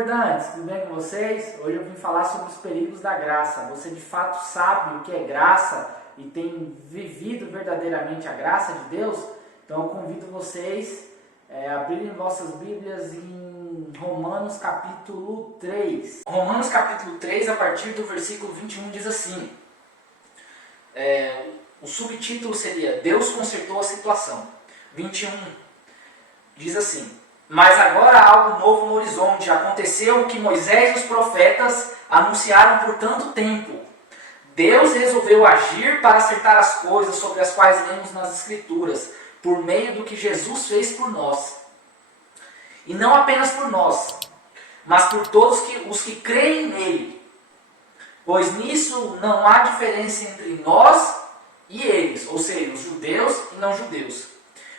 concordantes, tudo bem com vocês? Hoje eu vim falar sobre os perigos da graça. Você de fato sabe o que é graça e tem vivido verdadeiramente a graça de Deus? Então eu convido vocês a abrirem vossas Bíblias em Romanos capítulo 3. Romanos capítulo 3, a partir do versículo 21, diz assim. O subtítulo seria Deus consertou a situação. 21 diz assim: mas agora há algo novo no horizonte. Aconteceu o que Moisés e os profetas anunciaram por tanto tempo. Deus resolveu agir para acertar as coisas sobre as quais lemos nas Escrituras, por meio do que Jesus fez por nós. E não apenas por nós, mas por todos os que creem nele. Pois nisso não há diferença entre nós e eles, ou seja, os judeus e não judeus.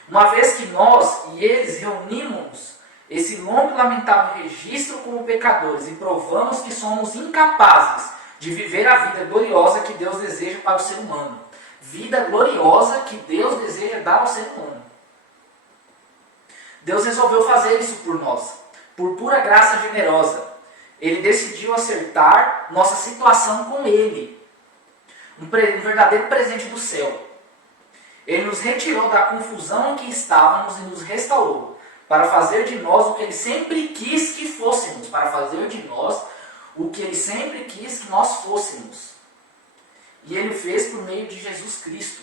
Uma vez que nós e eles reunimos esse longo e lamentável registro como pecadores e provamos que somos incapazes de viver a vida gloriosa que Deus deseja para o ser humano. Vida gloriosa que Deus deseja dar ao ser humano. Deus resolveu fazer isso por nós, por pura graça generosa. Ele decidiu acertar nossa situação com Ele. Um verdadeiro presente do céu. Ele nos retirou da confusão em que estávamos e nos restaurou, para fazer de nós o que Ele sempre quis que fôssemos, para fazer de nós o que Ele sempre quis que nós fôssemos. E Ele fez por meio de Jesus Cristo.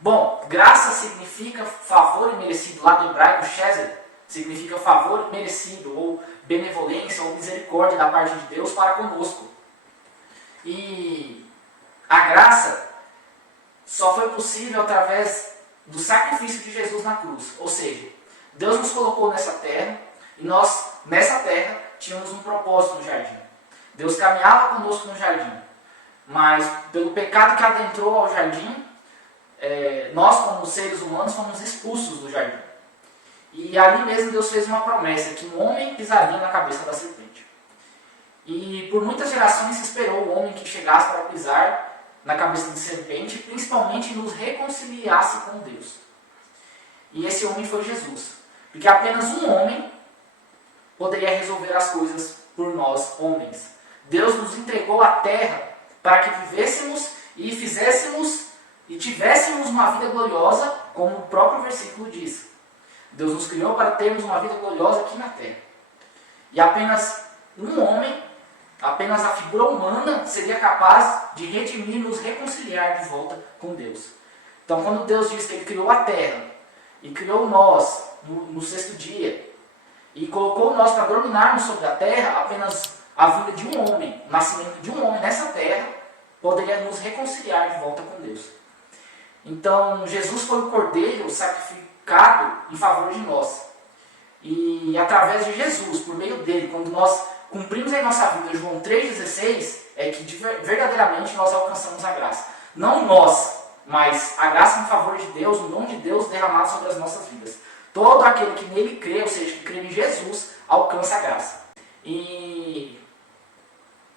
Bom, graça significa favor imerecido, lá do hebraico chesed, significa favor merecido, ou benevolência, ou misericórdia da parte de Deus para conosco. E a graça só foi possível através do sacrifício de Jesus na cruz. Ou seja, Deus nos colocou nessa terra e nós, nessa terra, tínhamos um propósito no jardim. Deus caminhava conosco no jardim, mas pelo pecado que adentrou ao jardim, nós como seres humanos fomos expulsos do jardim. E ali mesmo Deus fez uma promessa, que um homem pisaria na cabeça da serpente. E por muitas gerações se esperou o homem que chegasse para pisar na cabeça de serpente, principalmente nos reconciliasse com Deus. E esse homem foi Jesus. Porque apenas um homem poderia resolver as coisas por nós, homens. Deus nos entregou a terra para que vivêssemos e fizéssemos e tivéssemos uma vida gloriosa, como o próprio versículo diz. Deus nos criou para termos uma vida gloriosa aqui na terra. E apenas um homem, apenas a figura humana, seria capaz de redimir e nos reconciliar de volta com Deus. Então, quando Deus diz que Ele criou a terra e criou nós no sexto dia e colocou nós para dominarmos sobre a terra, apenas a vida de um homem, o nascimento de um homem nessa terra, poderia nos reconciliar de volta com Deus. Então, Jesus foi o cordeiro sacrificado em favor de nós. E através de Jesus, por meio dele, quando nós cumprimos em nossa vida João 3,16, é que verdadeiramente nós alcançamos a graça. Não nós, mas a graça em favor de Deus, o dom de Deus derramado sobre as nossas vidas. Todo aquele que nele crê, ou seja, que crê em Jesus, alcança a graça. E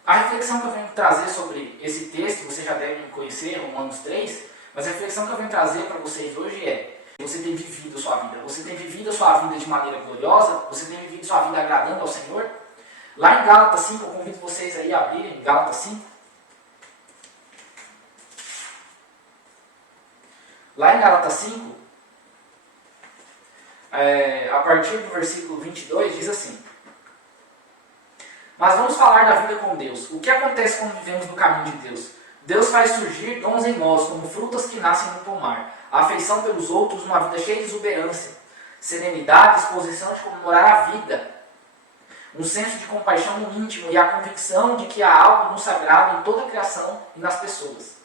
a reflexão que eu venho trazer sobre esse texto, vocês já devem conhecer, Romanos 3, mas a reflexão que eu venho trazer para vocês hoje é: você tem vivido a sua vida? Você tem vivido a sua vida de maneira gloriosa? Você tem vivido a sua vida agradando ao Senhor? Lá em Gálatas 5, eu convido vocês aí a abrirem Gálatas 5. Lá em Gálatas 5, a partir do versículo 22, diz assim: mas vamos falar da vida com Deus. O que acontece quando vivemos no caminho de Deus? Deus faz surgir dons em nós, como frutas que nascem no pomar. A afeição pelos outros, uma vida cheia de exuberância, serenidade, disposição de comemorar a vida, um senso de compaixão no íntimo e a convicção de que há algo no sagrado em toda a criação e nas pessoas.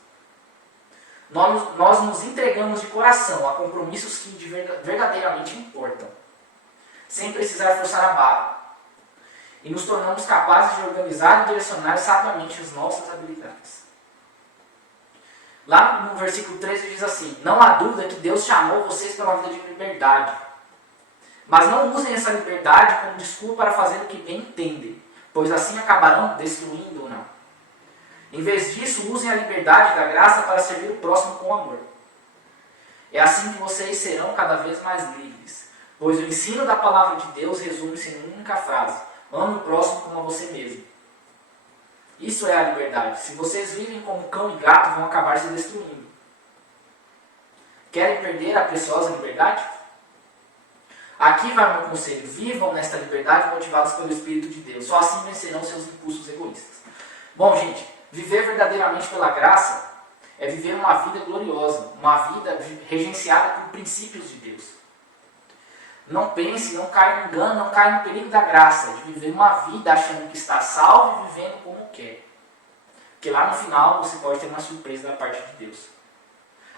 Nós nos entregamos de coração a compromissos que verdadeiramente importam, sem precisar forçar a barra. E nos tornamos capazes de organizar e direcionar sabiamente as nossas habilidades. Lá no versículo 13 diz assim: não há dúvida que Deus chamou vocês para uma vida de liberdade. Mas não usem essa liberdade como desculpa para fazer o que bem entendem, pois assim acabarão destruindo ou não. Em vez disso, usem a liberdade da graça para servir o próximo com amor. É assim que vocês serão cada vez mais livres, pois o ensino da palavra de Deus resume-se em uma única frase: Ame o próximo como a você mesmo. Isso é a liberdade. Se vocês vivem como cão e gato, vão acabar se destruindo. Querem perder a preciosa liberdade? Aqui vai o meu conselho. Vivam nesta liberdade motivados pelo Espírito de Deus. Só assim vencerão seus impulsos egoístas. Bom, gente, viver verdadeiramente pela graça é viver uma vida gloriosa, uma vida regenciada por princípios de Deus. Não pense, não caia no engano, não caia no perigo da graça, de viver uma vida achando que está salvo e vivendo como quer. Porque lá no final você pode ter uma surpresa da parte de Deus.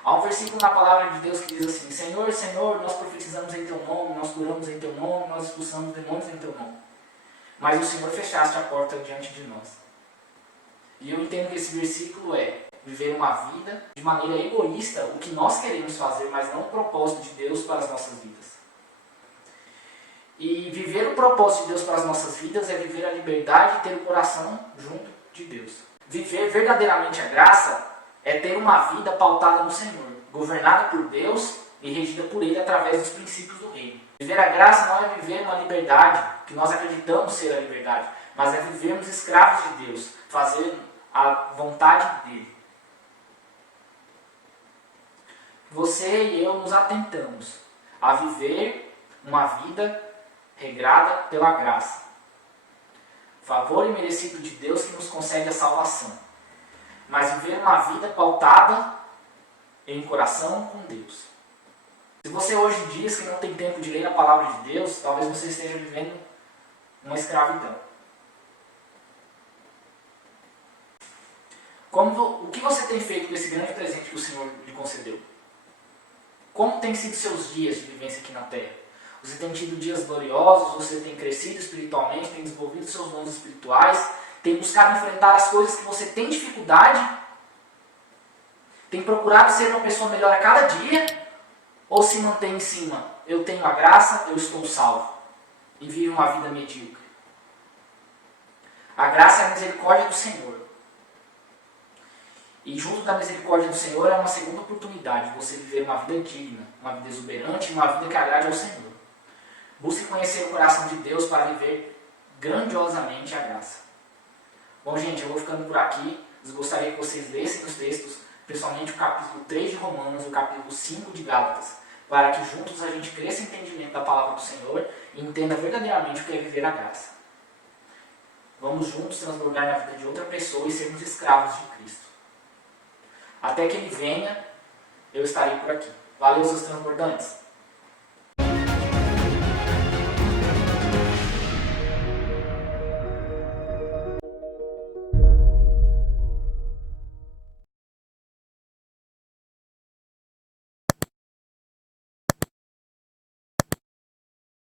Há um versículo na palavra de Deus que diz assim: Senhor, Senhor, nós profetizamos em Teu nome, nós curamos em Teu nome, nós expulsamos demônios em Teu nome. Mas o Senhor fechaste a porta diante de nós. E eu entendo que esse versículo é viver uma vida de maneira egoísta, o que nós queremos fazer, mas não o propósito de Deus para as nossas vidas. E viver o propósito de Deus para as nossas vidas é viver a liberdade e ter o coração junto de Deus. Viver verdadeiramente a graça é ter uma vida pautada no Senhor, governada por Deus e regida por Ele através dos princípios do reino. Viver a graça não é viver uma liberdade, que nós acreditamos ser a liberdade, mas é vivermos escravos de Deus, fazer a vontade dEle. Você e eu nos atentamos a viver uma vida regrada pela graça. Favor imerecido de Deus que nos concede a salvação. Mas viver uma vida pautada em coração com Deus. Se você hoje diz que não tem tempo de ler a palavra de Deus, talvez você esteja vivendo uma escravidão. O que você tem feito com esse grande presente que o Senhor lhe concedeu? Como têm sido seus dias de vivência aqui na Terra? Você tem tido dias gloriosos, você tem crescido espiritualmente, tem desenvolvido seus dons espirituais, tem buscado enfrentar as coisas que você tem dificuldade, tem procurado ser uma pessoa melhor a cada dia, ou se mantém em cima? Eu tenho a graça, eu estou salvo, e vive uma vida medíocre. A graça é a misericórdia do Senhor. E junto da misericórdia do Senhor é uma segunda oportunidade de você viver uma vida digna, uma vida exuberante, uma vida que agrade ao Senhor. Busque conhecer o coração de Deus para viver grandiosamente a graça. Bom, gente, eu vou ficando por aqui. Eu gostaria que vocês lessem os textos, principalmente o capítulo 3 de Romanos e o capítulo 5 de Gálatas, para que juntos a gente cresça em entendimento da palavra do Senhor e entenda verdadeiramente o que é viver a graça. Vamos juntos transbordar na vida de outra pessoa e sermos escravos de Cristo. Até que Ele venha, eu estarei por aqui. Valeu, seus transbordantes!